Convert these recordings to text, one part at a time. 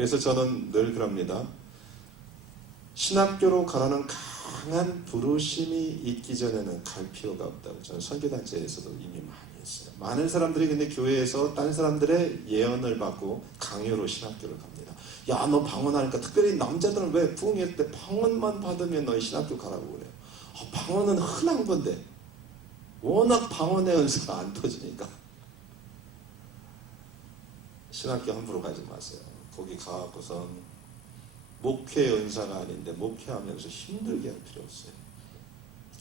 그래서 저는 늘 그럽니다. 신학교로 가라는 강한 부르심이 있기 전에는 갈 필요가 없다고 저는 선교단체에서도 이미 많이 했어요. 많은 사람들이 근데 교회에서 다른 사람들의 예언을 받고 강요로 신학교를 갑니다. 야, 너 방언하니까, 특별히 남자들은 왜 부흥회 때 방언만 받으면 너희 신학교 가라고 그래요. 방언은 흔한 건데 워낙 방언의 은사가 안 터지니까 신학교 함부로 가지 마세요. 거기 가고선 목회 은사가 아닌데 목회하면서 힘들게 할 필요 없어요.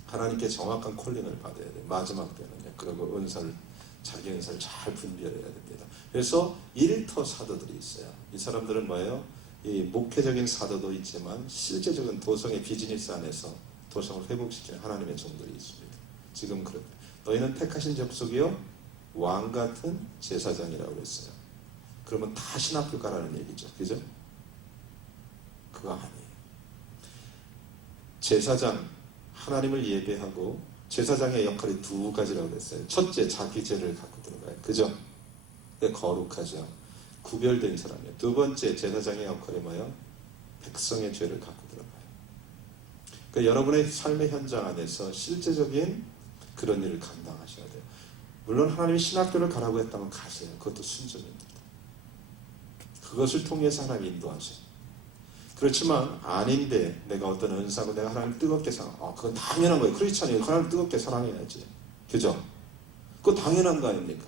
하나님께 정확한 콜링을 받아야 돼요. 마지막 때는요. 그리고 은사를, 자기 은사를 잘 분별해야 됩니다. 그래서 일터 사도들이 있어요. 이 사람들은 뭐예요? 이 목회적인 사도도 있지만 실제적인 도성의 비즈니스 안에서 도성을 회복시키는 하나님의 종들이 있습니다. 지금 그렇다. 너희는 택하신 족속이요 왕 같은 제사장이라고 그랬어요. 그러면 다 신학교 가라는 얘기죠. 그죠? 그거 아니에요. 제사장, 하나님을 예배하고 제사장의 역할이 두 가지라고 그랬어요. 첫째, 자기 죄를 갖고 들어가요. 그죠? 거룩하죠. 구별된 사람이에요. 두 번째, 제사장의 역할이 뭐예요? 백성의 죄를 갖고 들어가요. 그러니까 여러분의 삶의 현장 안에서 실제적인 그런 일을 감당하셔야 돼요. 물론 하나님이 신학교를 가라고 했다면 가세요. 그것도 순전입니다. 그것을 통해서 하나님이 인도하세요. 그렇지만 아닌데 내가 어떤 은사고 내가 하나님을 뜨겁게 그건 당연한 거예요. 크리스찬이 하나님을 뜨겁게 사랑해야지. 그죠? 그거 당연한 거 아닙니까?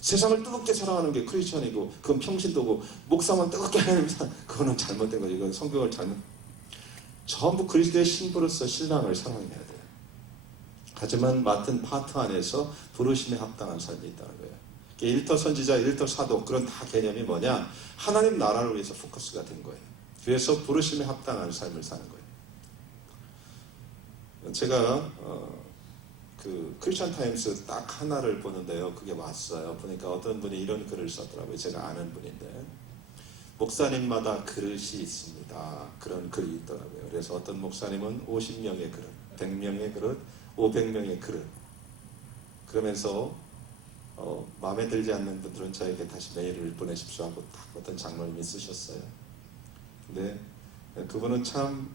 세상을 뜨겁게 사랑하는 게 크리스찬이고 그건 평신도고 목사만 뜨겁게 하나님을 그거는 잘못된 거죠. 이건 성경을 전부 그리스도의 신부로서 신랑을 사랑해야 돼요. 하지만 맡은 파트 안에서 부르심에 합당한 삶이 있다는 거예요. 일터 선지자, 일터 사도 그런 다 개념이 뭐냐? 하나님 나라를 위해서 포커스가 된 거예요. 그래서 부르심에 합당한 삶을 사는 거예요. 제가 그 크리스천 타임스 딱 하나를 보는데요. 그게 왔어요. 보니까 어떤 분이 이런 글을 썼더라고요. 제가 아는 분인데 목사님마다 그릇이 있습니다. 그런 글이 있더라고요. 그래서 어떤 목사님은 50명의 그릇, 100명의 그릇, 500명의 그릇. 그러면서 마음에 들지 않는 분들은 저에게 다시 메일을 보내십시오 하고 딱 어떤 장로님이 쓰셨어요. 근데 그분은 참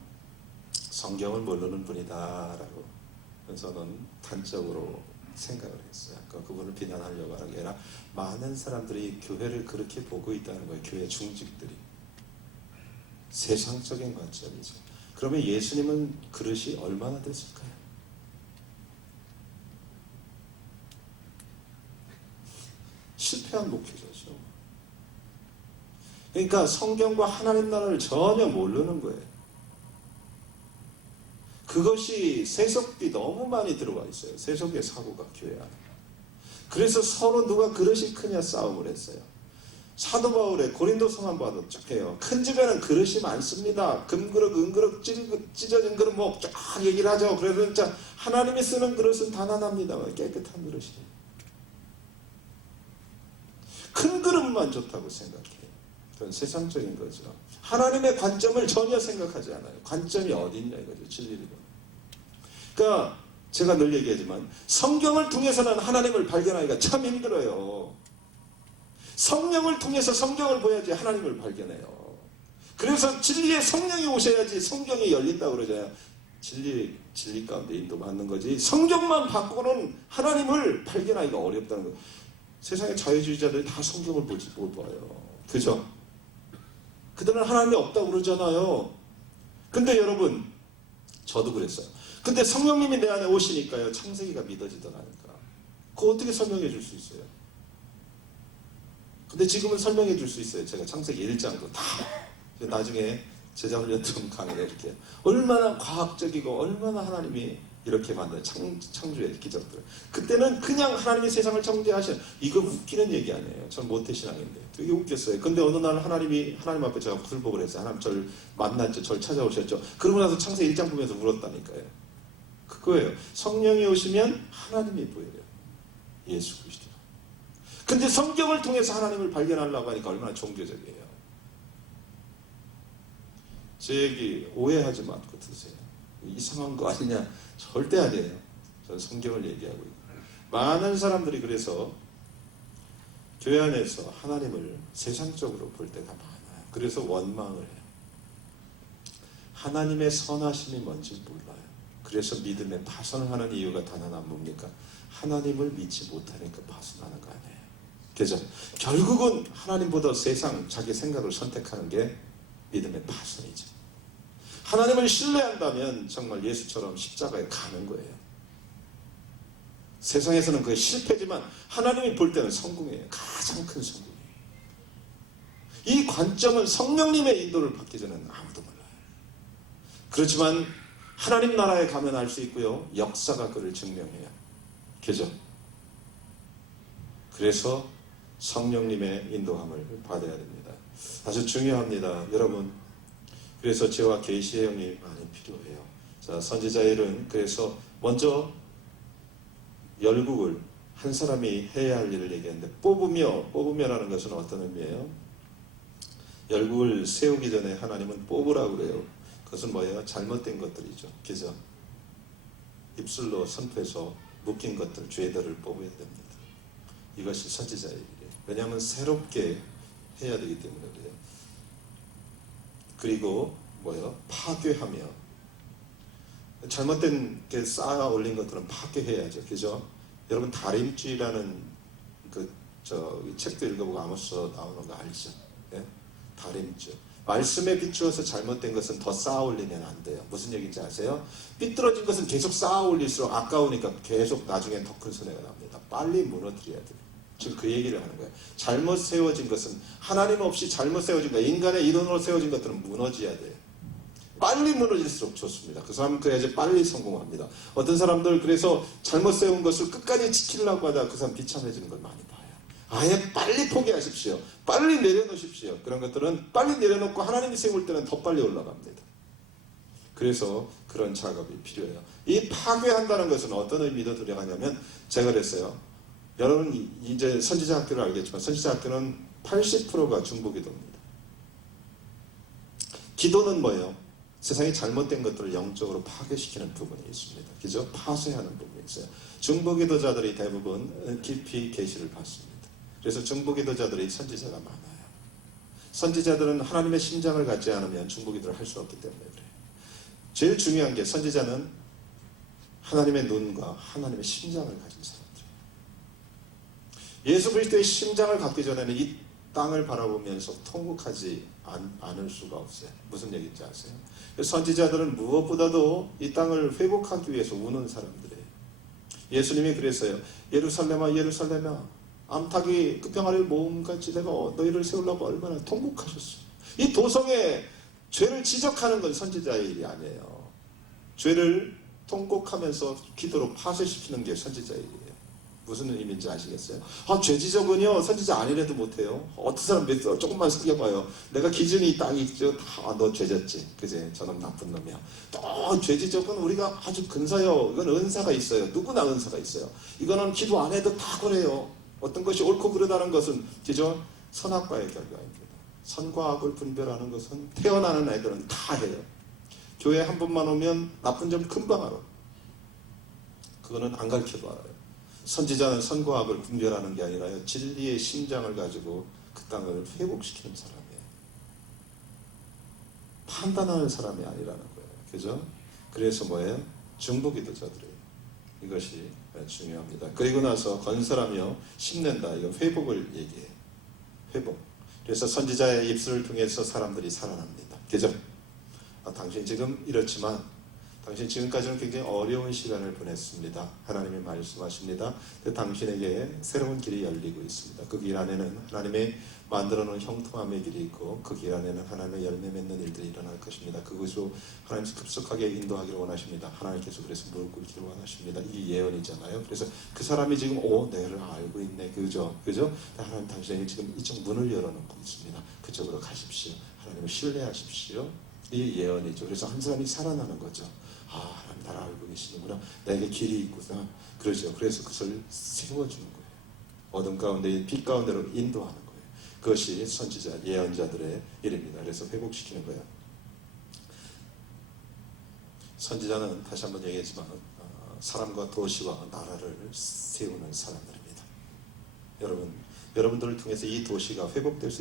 성경을 모르는 분이다라고 저는 단적으로 생각을 했어요. 그분을 비난하려고 하는 게 아니라 많은 사람들이 교회를 그렇게 보고 있다는 거예요. 교회 중직들이. 세상적인 관점이죠. 그러면 예수님은 그릇이 얼마나 됐을까요? 실패한 목회자죠. 그러니까 성경과 하나님 나라를 전혀 모르는 거예요. 그것이 세속이 너무 많이 들어와 있어요. 세속의 사고가 교회 안에. 그래서 서로 누가 그릇이 크냐 싸움을 했어요. 사도 바울의 고린도 성한 봐도 쭉 해요. 큰 집에는 그릇이 많습니다. 금그릇, 은그릇, 찢어진 그릇 뭐 쫙 얘기를 하죠. 그래서 진짜 하나님이 쓰는 그릇은 단단합니다. 깨끗한 그릇이에요. 큰 그릇만 좋다고 생각해요. 그건 세상적인 거죠. 하나님의 관점을 전혀 생각하지 않아요. 관점이 어디 있냐 이거죠. 진리를. 그러니까 제가 늘 얘기하지만 성경을 통해서는 하나님을 발견하기가 참 힘들어요. 성령을 통해서 성경을 보야지 하나님을 발견해요. 그래서 진리의 성령이 오셔야지 성경이 열린다고 그러잖아요. 진리 가운데 인도받는 거지 성경만 받고는 하나님을 발견하기가 어렵다는 거예요. 세상의 자유주의자들이 다 성경을 못 봐요. 그죠? 그들은 하나님이 없다고 그러잖아요. 근데 여러분, 저도 그랬어요. 근데 성령님이 내 안에 오시니까요. 창세기가 믿어지더라니까. 그거 어떻게 설명해 줄 수 있어요? 근데 지금은 설명해 줄 수 있어요. 제가 창세기 1장도 다. 나중에 제자훈련 좀 강의를 해줄게요. 얼마나 과학적이고 얼마나 하나님이 이렇게 만든 창조의 기적들. 그때는 그냥 하나님이 세상을 창조하셔. 이거 웃기는 얘기 아니에요. 전 모태신앙인데 되게 웃겼어요. 근데 어느 날 하나님 앞에 제가 굴복을 했어요. 하나님 절 만났죠. 절 찾아오셨죠. 그러고 나서 창세기 1장 보면서 울었다니까요. 그거예요. 성령이 오시면 하나님이 보여요. 예수 그리스도. 근데 성경을 통해서 하나님을 발견하려고 하니까 얼마나 종교적이에요. 제 얘기 오해하지 말고 드세요. 이상한 거 아니냐? 절대 아니에요. 저는 성경을 얘기하고 있고. 많은 사람들이 그래서 교회 안에서 하나님을 세상적으로 볼 때가 많아요. 그래서 원망을 해요. 하나님의 선하심이 뭔지 몰라요. 그래서 믿음에 파선을 하는 이유가 단 하나 뭡니까? 하나님을 믿지 못하니까 파선하는 거 아니에요. 그죠? 결국은 하나님보다 세상, 자기 생각을 선택하는 게 믿음의 파선이죠. 하나님을 신뢰한다면 정말 예수처럼 십자가에 가는 거예요. 세상에서는 그게 실패지만 하나님이 볼 때는 성공이에요. 가장 큰 성공이에요. 이 관점은 성령님의 인도를 받기 전에는 아무도 몰라요. 그렇지만 하나님 나라에 가면 알 수 있고요. 역사가 그를 증명해요. 그죠? 그래서 성령님의 인도함을 받아야 됩니다. 아주 중요합니다. 여러분, 그래서 저와 계시의 영이 많이 필요해요. 자, 선지자의 일은 그래서 먼저 열국을 한 사람이 해야 할 일을 얘기했는데 뽑으며라는 것은 어떤 의미예요? 열국을 세우기 전에 하나님은 뽑으라고 그래요. 그것은 뭐예요? 잘못된 것들이죠. 그죠? 입술로 선포해서 묶인 것들, 죄들을 뽑아야 됩니다. 이것이 선지자의 일이에요. 왜냐하면 새롭게 해야 되기 때문에 그래요. 그리고 뭐예요? 파괴하며 잘못된 게 쌓아 올린 것들은 파괴해야죠. 그죠? 여러분 다림쥐라는 책도 읽어보고 아모스 나오는 거 알죠? 예? 다림쥐. 말씀에 비추어서 잘못된 것은 더 쌓아 올리면 안 돼요. 무슨 얘기인지 아세요? 삐뚤어진 것은 계속 쌓아 올릴수록 아까우니까 계속 나중엔 더 큰 손해가 납니다. 빨리 무너뜨려야 돼요. 지금 그 얘기를 하는 거예요. 잘못 세워진 것은 하나님 없이 잘못 세워진 것, 인간의 이론으로 세워진 것들은 무너져야 돼요. 빨리 무너질수록 좋습니다. 그 사람은 그래야지 빨리 성공합니다. 어떤 사람들 그래서 잘못 세운 것을 끝까지 지키려고 하다 그 사람 비참해지는 걸 많이 봐요. 아예 빨리 포기하십시오. 빨리 내려놓으십시오. 그런 것들은 빨리 내려놓고 하나님이 세울 때는 더 빨리 올라갑니다. 그래서 그런 작업이 필요해요. 이 파괴한다는 것은 어떤 의미로 들어가냐면 제가 그랬어요. 여러분 이제 선지자 학교를 알겠지만 선지자 학교는 80%가 중보기도입니다. 기도는 뭐예요? 세상에 잘못된 것들을 영적으로 파괴시키는 부분이 있습니다. 그죠? 파쇄하는 부분이 있어요. 중보기도자들이 대부분 깊이 계시를 받습니다. 그래서 중보기도자들이 선지자가 많아요. 선지자들은 하나님의 심장을 갖지 않으면 중보기도를 할 수 없기 때문에 그래요. 제일 중요한 게 선지자는 하나님의 눈과 하나님의 심장을 가진 사람들이에요. 예수 그리스도의 심장을 갖기 전에는 이 땅을 바라보면서 통곡하지 않을 수가 없어요. 무슨 얘기인지 아세요? 선지자들은 무엇보다도 이 땅을 회복하기 위해서 우는 사람들이에요. 예수님이 그랬어요. 예루살렘아 예루살렘아 암탉이 그 병아리를 모음같이 내가 너희를 세우려고 얼마나 통곡하셨어요. 이 도성에 죄를 지적하는 건 선지자의 일이 아니에요. 죄를 통곡하면서 기도로 파쇄시키는 게 선지자의 일이에요. 무슨 의미인지 아시겠어요? 죄 지적은요 선지자 아니래도 못해요. 어떤 사람 조금만 속여봐요. 내가 기준이 딱 있죠. 너 죄졌지. 그제 저놈 나쁜 놈이야. 또 죄 지적은 우리가 아주 근사해요. 이건 은사가 있어요. 누구나 은사가 있어요. 이거는 기도 안 해도 다 그래요. 어떤 것이 옳고 그르다는 것은 그죠? 선악과의 결과입니다. 선과 악을 분별하는 것은 태어나는 애들은 다 해요. 교회 한 번만 오면 나쁜 점 금방 알아. 그거는 안 가르쳐도 알아요. 선지자는 선과 악을 분별하는 게 아니라요. 진리의 심장을 가지고 그 땅을 회복시키는 사람이에요. 판단하는 사람이 아니라는 거예요. 그죠? 그래서 뭐예요? 중보기도자들이에요. 이것이 중요합니다. 그리고 나서 건설하며 심는다. 이건 회복을 얘기해요. 회복. 그래서 선지자의 입술을 통해서 사람들이 살아납니다. 그죠? 당신 지금 이렇지만 당신 지금까지는 굉장히 어려운 시간을 보냈습니다. 하나님이 말씀하십니다. 당신에게 새로운 길이 열리고 있습니다. 그 길 안에는 하나님의 만들어 놓은 형통함의 길이 있고 그 길 안에는 하나님의 열매 맺는 일들이 일어날 것입니다. 그것으로 하나님 급속하게 인도하기를 원하십니다. 하나님께서 그래서 무릎 꿇기를 원하십니다. 이 예언이잖아요. 그래서 그 사람이 지금 내를 알고 있네. 그죠? 하나님 당신에게 지금 이쪽 문을 열어놓고 있습니다. 그쪽으로 가십시오. 하나님을 신뢰하십시오. 이 예언이죠. 그래서 한 사람이 살아나는 거죠. 하나님 나를 알고 계시는구나. 나에게 길이 있구나. 그러죠. 그래서 그것을 세워주는 거예요. 어둠 가운데 빛 가운데로 인도하는 거예요. 그것이 선지자, 예언자들의 일입니다. 그래서 회복시키는 거예요. 선지자는 다시 한번 얘기했지만 사람과 도시와 나라를 세우는 사람들입니다. 여러분 여러분들을 통해서 이 도시가 회복될 수